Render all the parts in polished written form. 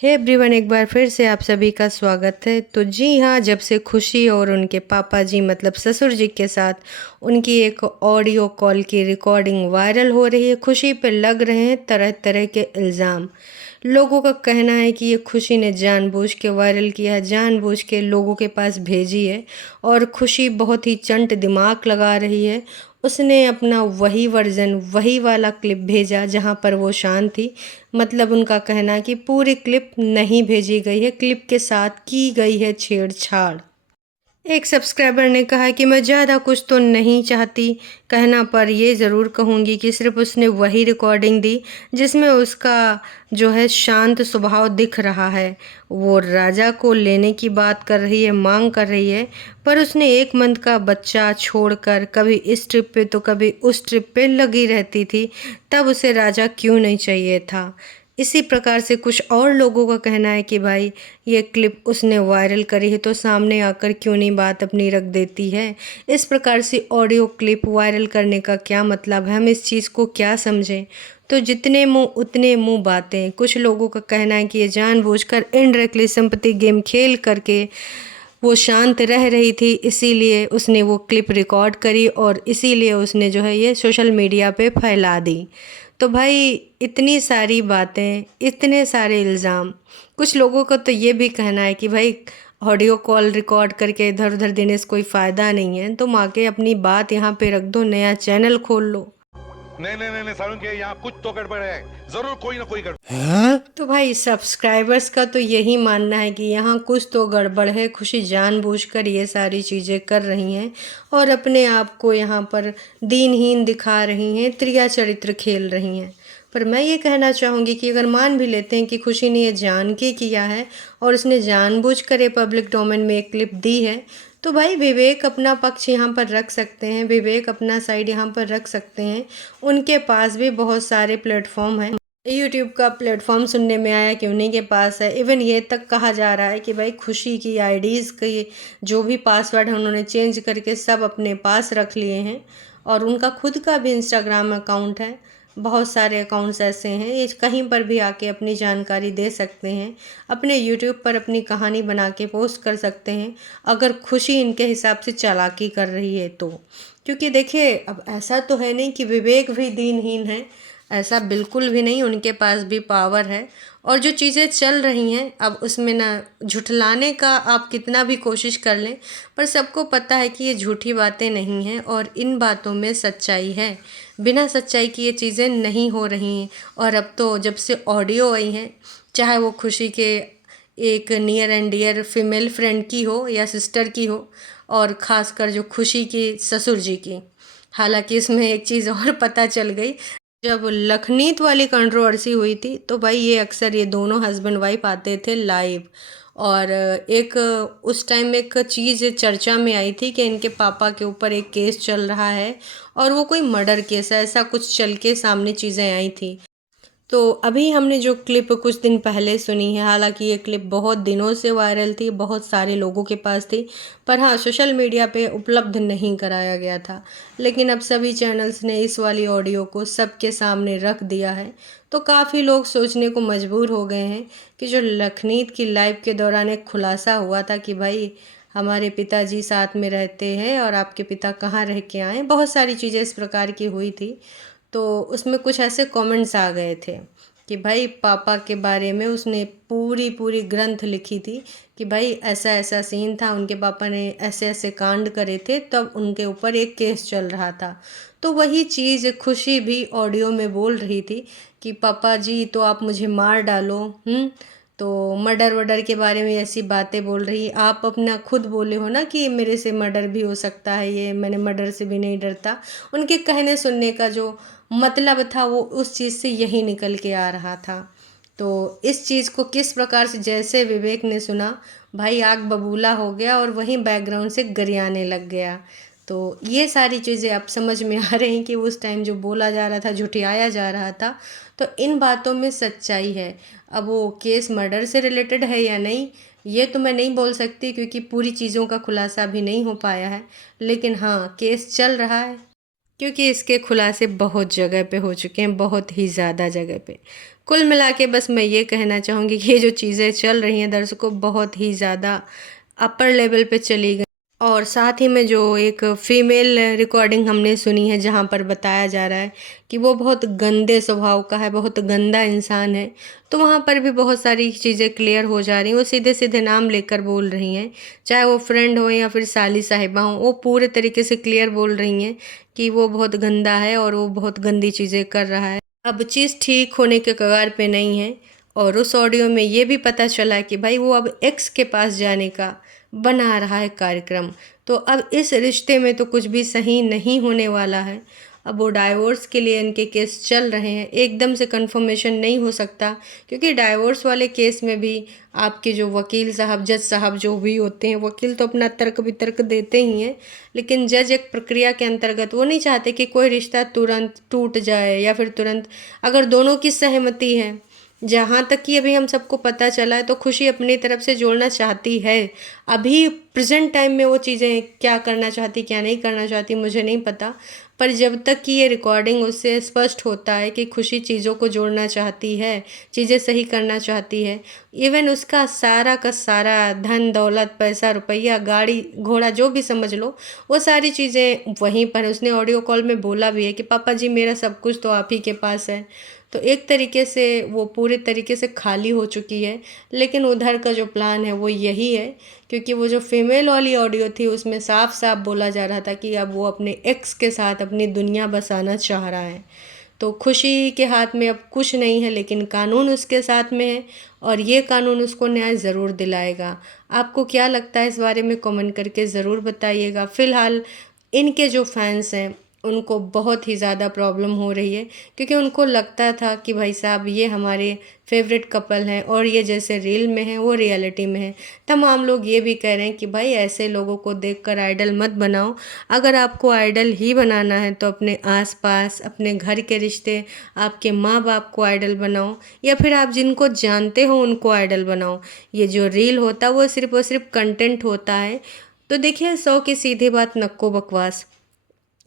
Hey everyone, एक बार फिर से आप सभी का स्वागत है। तो जी हाँ, जब से खुशी और उनके पापा जी मतलब ससुर जी के साथ उनकी एक ऑडियो कॉल की रिकॉर्डिंग वायरल हो रही है, खुशी पे लग रहे हैं तरह तरह के इल्ज़ाम। लोगों का कहना है कि ये खुशी ने जानबूझ के वायरल किया है, जानबूझ के लोगों के पास भेजी है और खुशी बहुत ही चंट दिमाग लगा रही है। उसने अपना वही वर्ज़न, वही वाला क्लिप भेजा जहाँ पर वो शांत थी। मतलब उनका कहना है कि पूरी क्लिप नहीं भेजी गई है, क्लिप के साथ की गई है छेड़छाड़। एक सब्सक्राइबर ने कहा कि मैं ज़्यादा कुछ तो नहीं चाहती कहना, पर ये ज़रूर कहूँगी कि सिर्फ उसने वही रिकॉर्डिंग दी जिसमें उसका जो है शांत स्वभाव दिख रहा है। वो राजा को लेने की बात कर रही है, मांग कर रही है, पर उसने 1 मंथ का बच्चा छोड़कर कभी इस ट्रिप पे तो कभी उस ट्रिप पे लगी रहती थी। तब उसे राजा क्यों नहीं चाहिए था। इसी प्रकार से कुछ और लोगों का कहना है कि भाई ये क्लिप उसने वायरल करी है तो सामने आकर क्यों नहीं बात अपनी रख देती है। इस प्रकार से ऑडियो क्लिप वायरल करने का क्या मतलब है, हम इस चीज़ को क्या समझें। तो जितने मुंह उतने मुंह बातें। कुछ लोगों का कहना है कि ये जानबूझकर इनडायरेक्टली सिंपैथी गेम खेल करके वो शांत रह रही थी, इसीलिए उसने वो क्लिप रिकॉर्ड करी और इसीलिए उसने जो है ये सोशल मीडिया पे फैला दी। तो भाई इतनी सारी बातें, इतने सारे इल्ज़ाम। कुछ लोगों का तो ये भी कहना है कि भाई ऑडियो कॉल रिकॉर्ड करके इधर उधर देने से कोई फ़ायदा नहीं है, तो आके अपनी बात यहाँ पे रख दो, नया चैनल खोल लो। नहीं नहीं नहीं नहीं सारुण के यहाँ कुछ तो गड़बड़ है। जरूर कोई ना कोई गड़बड़। तो भाई सब्सक्राइबर्स का तो यही मानना है कि यहाँ कुछ तो गड़बड़ है। खुशी जानबूझकर ये सारी चीज़ें कर रही हैं और अपने आप को यहाँ पर दीनहीन दिखा रही हैं, त्रिया चरित्र खेल रही हैं। पर मैं ये कहना चाहूँगी कि अगर मान भी लेते हैं कि खुशी ने ये जान के किया है और उसने जानबूझकर ये पब्लिक डोमेन में एक क्लिप दी है, तो भाई विवेक अपना पक्ष यहाँ पर रख सकते हैं, विवेक अपना साइड यहाँ पर रख सकते हैं। उनके पास भी बहुत सारे प्लेटफॉर्म हैं। यूट्यूब का प्लेटफॉर्म सुनने में आया कि उन्हीं के पास है। इवन ये तक कहा जा रहा है कि भाई खुशी की आईडीज़ के जो भी पासवर्ड है उन्होंने चेंज करके सब अपने पास रख लिए हैं और उनका खुद का भी इंस्टाग्राम अकाउंट है। बहुत सारे अकाउंट्स ऐसे हैं, ये कहीं पर भी आके अपनी जानकारी दे सकते हैं, अपने यूट्यूब पर अपनी कहानी बना के पोस्ट कर सकते हैं अगर खुशी इनके हिसाब से चालाकी कर रही है तो। क्योंकि देखिए, अब ऐसा तो है नहीं कि विवेक भी दीनहीन है, ऐसा बिल्कुल भी नहीं, उनके पास भी पावर है। और जो चीज़ें चल रही हैं अब उसमें ना झुठलाने का आप कितना भी कोशिश कर लें, पर सबको पता है कि ये झूठी बातें नहीं हैं और इन बातों में सच्चाई है। बिना सच्चाई की ये चीज़ें नहीं हो रही हैं। और अब तो जब से ऑडियो आई हैं, चाहे वो खुशी के एक near and dear female friend की हो या सिस्टर की हो, और ख़ासकर जो खुशी की ससुर जी की। हालांकि इसमें एक चीज़ और पता चल गई, जब लखनीत वाली कंट्रोवर्सी हुई थी तो भाई ये अक्सर ये दोनों हस्बैंड वाइफ आते थे लाइव। और एक उस टाइम एक चीज़ चर्चा में आई थी कि इनके पापा के ऊपर एक केस चल रहा है और वो कोई मर्डर केस है, ऐसा कुछ चल के सामने चीज़ें आई थी। तो अभी हमने जो क्लिप कुछ दिन पहले सुनी है, हालांकि ये क्लिप बहुत दिनों से वायरल थी, बहुत सारे लोगों के पास थी, पर हाँ सोशल मीडिया पे उपलब्ध नहीं कराया गया था। लेकिन अब सभी चैनल्स ने इस वाली ऑडियो को सबके सामने रख दिया है, तो काफ़ी लोग सोचने को मजबूर हो गए हैं कि जो लखनीत की लाइव के दौरान एक खुलासा हुआ था कि भाई हमारे पिताजी साथ में रहते हैं और आपके पिता कहाँ रह के आए, बहुत सारी चीज़ें इस प्रकार की हुई थी। तो उसमें कुछ ऐसे कमेंट्स आ गए थे कि भाई पापा के बारे में उसने पूरी पूरी ग्रंथ लिखी थी कि भाई ऐसा ऐसा सीन था, उनके पापा ने ऐसे ऐसे कांड करे थे, तब उनके ऊपर एक केस चल रहा था। तो वही चीज़ खुशी भी ऑडियो में बोल रही थी कि पापा जी तो आप मुझे मार डालो। तो मर्डर वर्डर के बारे में ऐसी बातें बोल रही। आप अपना खुद बोले हो ना कि मेरे से मर्डर भी हो सकता है, ये मैंने मर्डर से भी नहीं डरता। उनके कहने सुनने का जो मतलब था वो उस चीज़ से यही निकल के आ रहा था। तो इस चीज़ को किस प्रकार से जैसे विवेक ने सुना, भाई आग बबूला हो गया और वहीं बैकग्राउंड से गरियाने लग गया। तो ये सारी चीज़ें अब समझ में आ रही कि उस टाइम जो बोला जा रहा था, झुठियाया जा रहा था, तो इन बातों में सच्चाई है। अब वो केस मर्डर से रिलेटेड है या नहीं, ये तो मैं नहीं बोल सकती क्योंकि पूरी चीज़ों का खुलासा भी नहीं हो पाया है। लेकिन हाँ, केस चल रहा है। क्योंकि इसके खुलासे बहुत जगह पे हो चुके हैं, बहुत ही ज़्यादा जगह पे। कुल मिला के बस मैं ये कहना चाहूँगी कि ये जो चीज़ें चल रही हैं दर्शकों, बहुत ही ज़्यादा अपर लेवल पे चली गई। और साथ ही में जो एक फ़ीमेल रिकॉर्डिंग हमने सुनी है जहाँ पर बताया जा रहा है कि वो बहुत गंदे स्वभाव का है, बहुत गंदा इंसान है, तो वहाँ पर भी बहुत सारी चीज़ें क्लियर हो जा रही हैं। वो सीधे सीधे नाम लेकर बोल रही हैं, चाहे वो फ्रेंड हो या फिर साली साहिबा हो, वो पूरे तरीके से क्लियर बोल रही हैं कि वो बहुत गंदा है और वो बहुत गंदी चीज़ें कर रहा है। अब चीज़ ठीक होने के कगार पे नहीं है। और उस ऑडियो में ये भी पता चला कि भाई वो अब एक्स के पास जाने का बना रहा है कार्यक्रम। तो अब इस रिश्ते में तो कुछ भी सही नहीं होने वाला है। अब वो डाइवोर्स के लिए इनके केस चल रहे हैं, एकदम से कंफर्मेशन नहीं हो सकता, क्योंकि डाइवोर्स वाले केस में भी आपके जो वकील साहब, जज साहब जो भी होते हैं, वकील तो अपना तर्क वितर्क देते ही हैं, लेकिन जज एक प्रक्रिया के अंतर्गत वो नहीं चाहते कि कोई रिश्ता तुरंत टूट जाए या फिर तुरंत, अगर दोनों की सहमति है। जहाँ तक कि अभी हम सबको पता चला है तो खुशी अपनी तरफ से जोड़ना चाहती है। अभी प्रेजेंट टाइम में वो चीज़ें क्या करना चाहती क्या नहीं करना चाहती मुझे नहीं पता, पर जब तक कि ये रिकॉर्डिंग उससे स्पष्ट होता है कि खुशी चीज़ों को जोड़ना चाहती है, चीज़ें सही करना चाहती है, इवन उसका सारा का सारा धन दौलत पैसा रुपया गाड़ी घोड़ा जो भी समझ लो, वो सारी चीज़ें वहीं पर है। उसने ऑडियो कॉल में बोला भी है कि पापा जी मेरा सब कुछ तो आप ही के पास है। तो एक तरीके से वो पूरे तरीके से खाली हो चुकी है। लेकिन उधर का जो प्लान है वो यही है, क्योंकि वो जो फीमेल वाली ऑडियो थी उसमें साफ साफ बोला जा रहा था कि अब वो अपने एक्स के साथ अपनी दुनिया बसाना चाह रहा है। तो खुशी के हाथ में अब कुछ नहीं है, लेकिन कानून उसके साथ में है और ये कानून उसको न्याय ज़रूर दिलाएगा। आपको क्या लगता है इस बारे में कमेंट करके ज़रूर बताइएगा। फ़िलहाल इनके जो फैंस हैं उनको बहुत ही ज़्यादा प्रॉब्लम हो रही है, क्योंकि उनको लगता था कि भाई साहब ये हमारे फेवरेट कपल हैं और ये जैसे रील में हैं वो रियलिटी में है। तमाम लोग ये भी कह रहे हैं कि भाई ऐसे लोगों को देखकर आइडल मत बनाओ। अगर आपको आइडल ही बनाना है तो अपने आसपास अपने घर के रिश्ते, आपके माँ बाप को आइडल बनाओ, या फिर आप जिनको जानते हो उनको आइडल बनाओ। ये जो रील होता है वो सिर्फ और सिर्फ कंटेंट होता है। तो देखिए 100 की सीधी बात नक्को बकवास।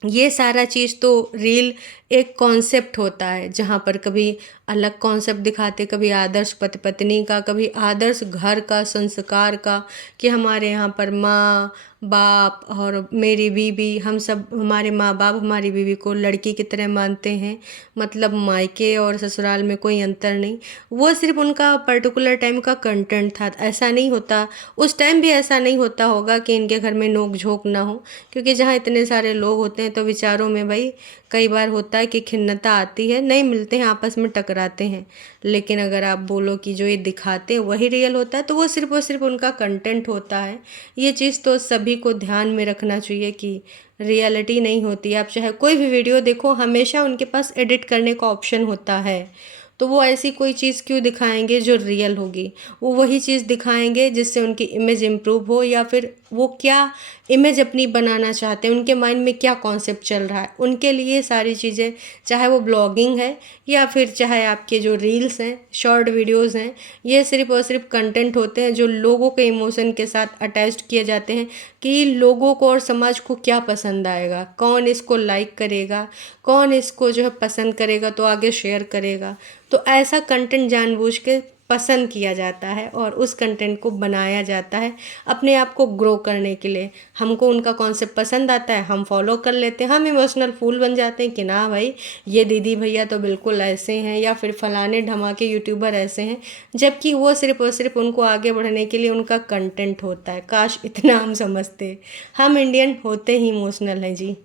ये सारा चीज़ तो रील एक कॉन्सेप्ट होता है, जहाँ पर कभी अलग कॉन्सेप्ट दिखाते, कभी आदर्श पति पत्नी का, कभी आदर्श घर का, संस्कार का, कि हमारे यहाँ पर माँ बाप और मेरी बीवी, हम सब, हमारे माँ बाप हमारी बीवी को लड़की की तरह मानते हैं, मतलब मायके और ससुराल में कोई अंतर नहीं। वो सिर्फ उनका पर्टिकुलर टाइम का कंटेंट था। ऐसा नहीं होता, उस टाइम भी ऐसा नहीं होता होगा कि इनके घर में नोक झोंक ना हो, क्योंकि जहाँ इतने सारे लोग होते हैं तो विचारों में भाई कई बार होता है कि खिन्नता आती है, नहीं मिलते हैं, आपस में टकराते हैं। लेकिन अगर आप बोलो कि जो ये दिखाते हैं वही रियल होता है, तो वो सिर्फ और सिर्फ उनका कंटेंट होता है। ये चीज़ तो सभी को ध्यान में रखना चाहिए कि रियलिटी नहीं होती। आप चाहे कोई भी वीडियो देखो, हमेशा उनके पास एडिट करने का ऑप्शन होता है। तो वो ऐसी कोई चीज़ क्यों दिखाएंगे जो रियल होगी? वो वही चीज़ दिखाएंगे जिससे उनकी इमेज इम्प्रूव हो, या फिर वो क्या इमेज अपनी बनाना चाहते हैं, उनके माइंड में क्या कॉन्सेप्ट चल रहा है, उनके लिए सारी चीज़ें, चाहे वो ब्लॉगिंग है या फिर चाहे आपके जो रील्स हैं, शॉर्ट वीडियोस हैं, ये सिर्फ और सिर्फ कंटेंट होते हैं जो लोगों के इमोशन के साथ अटैच्ड किए जाते हैं कि लोगों को और समाज को क्या पसंद आएगा, कौन इसको लाइक करेगा, कौन इसको जो है पसंद करेगा तो आगे शेयर करेगा। तो ऐसा कंटेंट जानबूझ के पसंद किया जाता है और उस कंटेंट को बनाया जाता है अपने आप को ग्रो करने के लिए। हमको उनका कॉन्सेप्ट पसंद आता है, हम फॉलो कर लेते हैं, हम इमोशनल फूल बन जाते हैं कि ना भाई ये दीदी भैया तो बिल्कुल ऐसे हैं, या फिर फलाने ढमाके यूट्यूबर ऐसे हैं, जबकि वो सिर्फ और सिर्फ उनको आगे बढ़ने के लिए उनका कंटेंट होता है। काश इतना हम समझते। हम इंडियन होते ही इमोशनल हैं जी।